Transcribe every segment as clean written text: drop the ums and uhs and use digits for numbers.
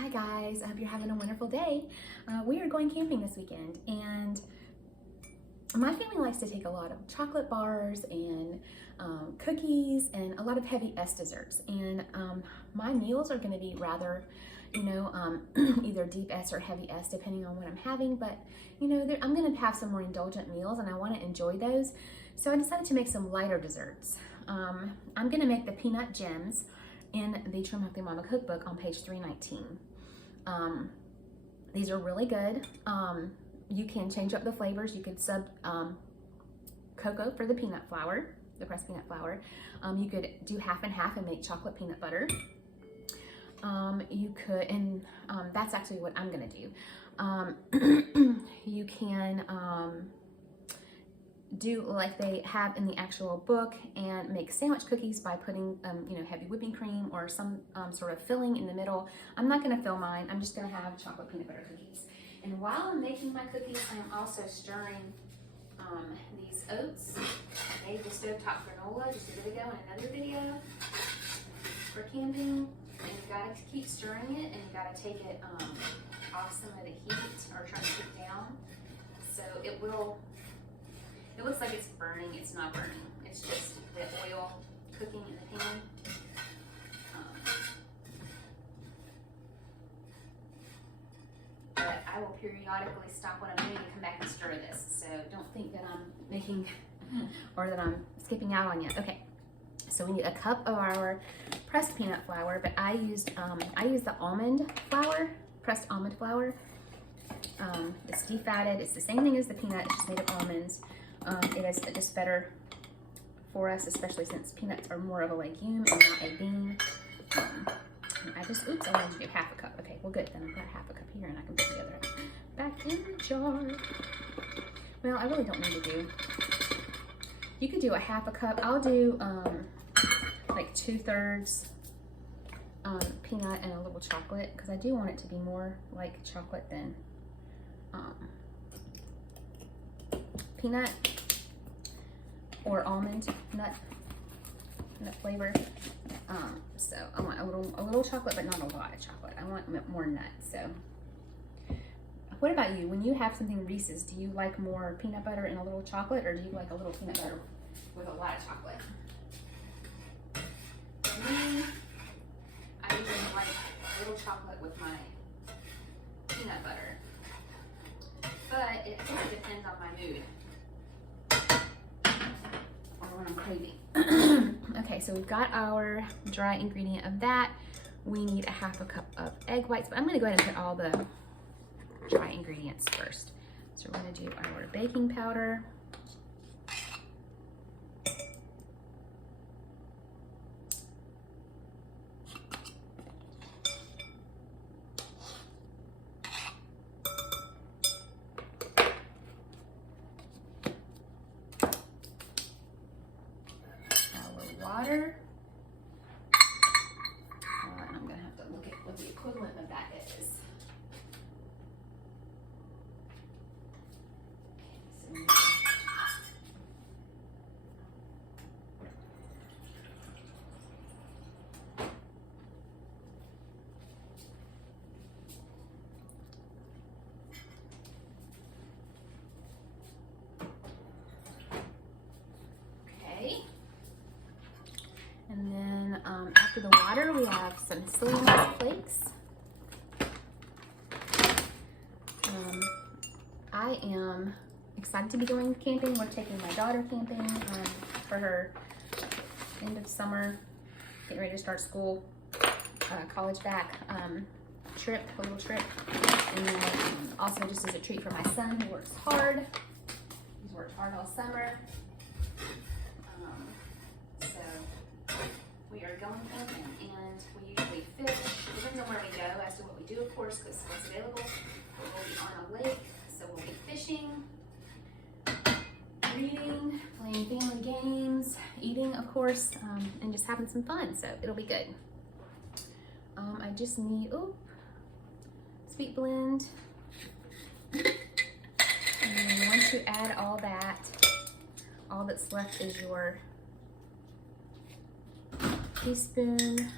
Hi guys, I hope you're having a wonderful day. We are going camping this weekend, and my family likes to take a lot of chocolate bars and cookies and a lot of heavy S desserts. And my meals are going to be rather, either deep S or heavy S depending on what I'm having. But I'm going to have some more indulgent meals, and I want to enjoy those. So I decided to make some lighter desserts. I'm going to make the peanut gems in the Trim Healthy Mama cookbook on page 319. These are really good. You can change up the flavors. You could sub cocoa for the peanut flour, the pressed peanut flour. You could do half and half and make chocolate peanut butter. You could, and that's actually what I'm gonna do. You can do like they have in the actual book and make sandwich cookies by putting heavy whipping cream or some sort of filling in the middle. I'm not going to fill mine. I'm just going to have chocolate peanut butter cookies. And while I'm making my cookies, I'm also stirring these oats. I made the stovetop granola just a bit ago in another video for camping. And you got to keep stirring it, and you got to take it off some of the heat or try to keep it down. So it looks like it's burning. It's not burning. It's just the oil cooking in the pan. But I will periodically stop what I'm doing and come back and stir this. So don't think that I'm making or that I'm skipping out on you. Okay. So we need a cup of our pressed peanut flour, but I used the almond flour, pressed almond flour. It's defatted. It's the same thing as the peanut. It's just made of almonds. It is just better for us, especially since peanuts are more of a legume and not a bean. I wanted to do half a cup. Okay, well good, then I've got half a cup here and I can put the other back in the jar. Well, I really don't need to do, you could do a half a cup. I'll do like 2/3 peanut and a little chocolate, because I do want it to be more like chocolate than peanut or almond nut flavor. So I want a little chocolate, but not a lot of chocolate. I want more nut. So what about you? When you have something Reese's, do you like more peanut butter and a little chocolate, or do you like a little peanut butter with a lot of chocolate? For me, I usually like a little chocolate with my peanut butter, but it kind of depends on my mood or what I'm craving. Okay, so we've got our dry ingredient of that. We need a half a cup of egg whites, but I'm gonna go ahead and put all the dry ingredients first. So we're gonna do our baking powder. Water. And I'm going to have to look at what the equivalent of that is. And then after the water, we have some cinnamon flakes. I am excited to be going camping. We're taking my daughter camping for her end of summer, getting ready to start school, college back trip, a little trip. And then also just as a treat for my son, who works hard. He's worked hard all summer. We are going camping, and we usually fish. It depends on where we go as to what we do, of course, because what's available. We'll be on a lake, so we'll be fishing, reading, playing family games, eating, of course, and just having some fun. So it'll be good. I just need sweet blend, and then once you add all that, all that's left is your teaspoon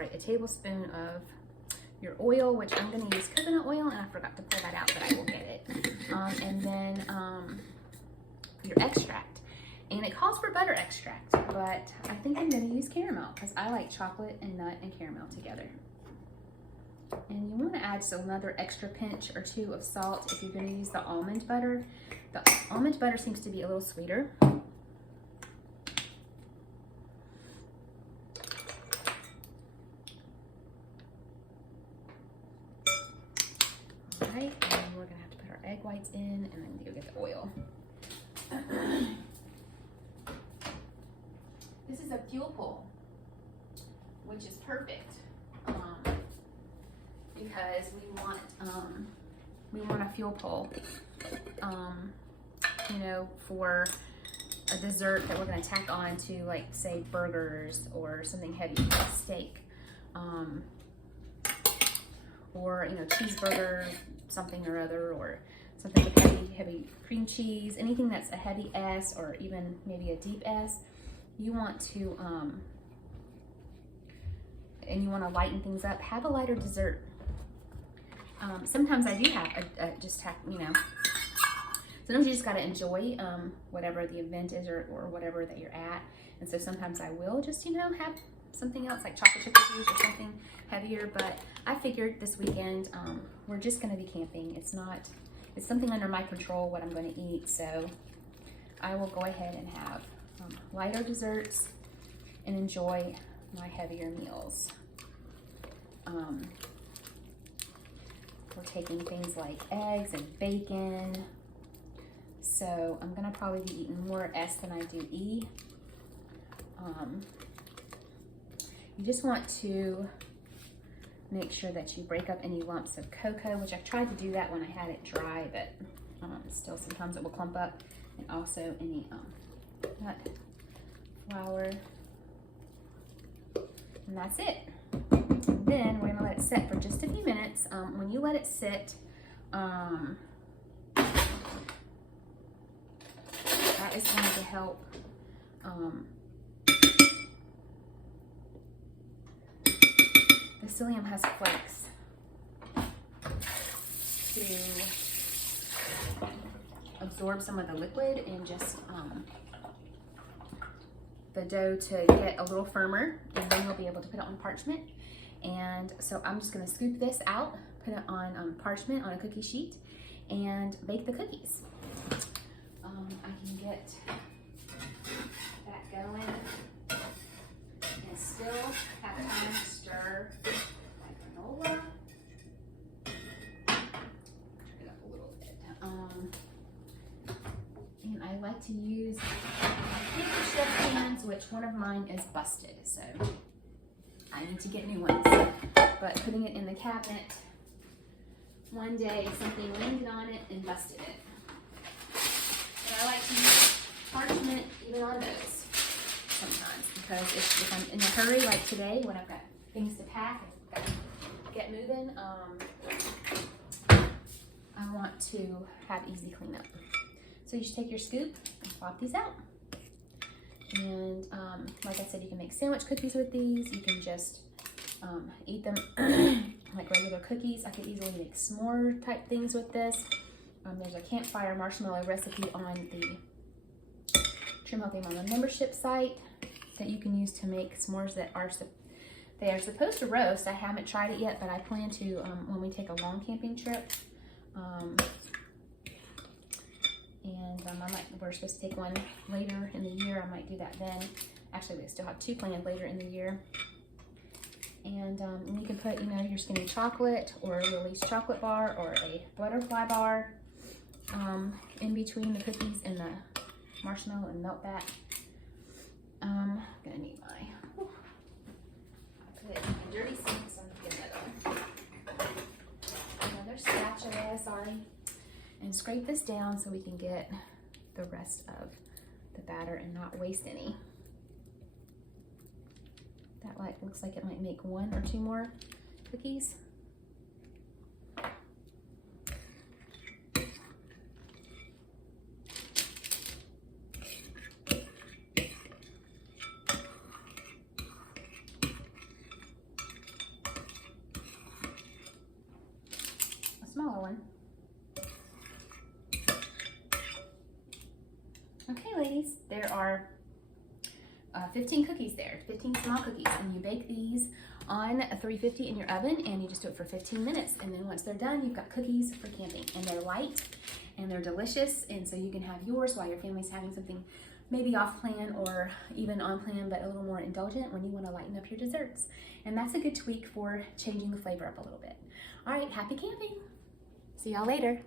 a tablespoon of your oil, which I'm going to use coconut oil, and I forgot to pull that out, but I will get it. And then your extract. And it calls for butter extract, but I think I'm going to use caramel because I like chocolate and nut and caramel together. And you want to add another extra pinch or two of salt if you're going to use the almond butter. The almond butter seems to be a little sweeter. Alright, and we're going to have to put our egg whites in and then go get the oil. This is a fuel pull, which is perfect because we want a fuel pull, you know, for a dessert that we're going to tack on to, like, say, burgers or something heavy, like steak, or, you know, cheeseburger, something or other, or something with heavy cream cheese, anything that's a heavy S or even maybe a deep S. You want to, and you want to lighten things up. Have a lighter dessert. Sometimes I do have you know, sometimes you just got to enjoy whatever the event is or whatever that you're at. And so sometimes I will just, you know, have something else like chocolate chip cookies or something heavier. But I figured this weekend we're just going to be camping. It's something under my control what I'm going to eat. So I will go ahead and have lighter desserts and enjoy my heavier meals. We're taking things like eggs and bacon. So I'm gonna probably be eating more S than I do E. You just want to make sure that you break up any lumps of cocoa, which I tried to do that when I had it dry, but still sometimes it will clump up. And also any nut flour. And that's it. Then we're gonna let it sit for just a few minutes. When you let it sit, that is going to help the psyllium has flex to absorb some of the liquid and just the dough to get a little firmer, and then you'll be able to put it on parchment. And so I'm just going to scoop this out, put it on parchment on a cookie sheet, and bake the cookies. I can get that going and still have time to stir my granola. Turn it up a little bit. And I like to use paper chef pans, which one of mine is busted, so I need to get new ones. But putting it in the cabinet, one day something landed on it and busted it. And I like to use parchment even on those sometimes, because if I'm in a hurry like today when I've got things to pack and got to get moving, I want to have easy cleanup. So you just take your scoop and plop these out. And like I said, you can make sandwich cookies with these. You can just eat them like regular cookies. I could easily make s'more type things with this. There's a campfire marshmallow recipe on the Trim Healthy Mama membership site that you can use to make s'mores that are supposed to roast. I haven't tried it yet, but I plan to when we take a long camping trip. We're supposed to take one later in the year. I might do that then. Actually, we still have two planned later in the year. And you can put, you know, your skinny chocolate or a Lily's chocolate bar or a butterfly bar in between the cookies and the marshmallow and melt that. I'm gonna need my, I put it in my dirty sink, so I'm gonna get another spatula, sorry. And scrape this down so we can get the rest of the batter and not waste any. That looks like it might make one or two more cookies. Okay, ladies, there are 15 cookies there, 15 small cookies, and you bake these on a 350 in your oven, and you just do it for 15 minutes. And then once they're done, you've got cookies for camping, and they're light and they're delicious. And so you can have yours while your family's having something maybe off plan or even on plan, but a little more indulgent when you want to lighten up your desserts. And that's a good tweak for changing the flavor up a little bit. All right, happy camping. See y'all later.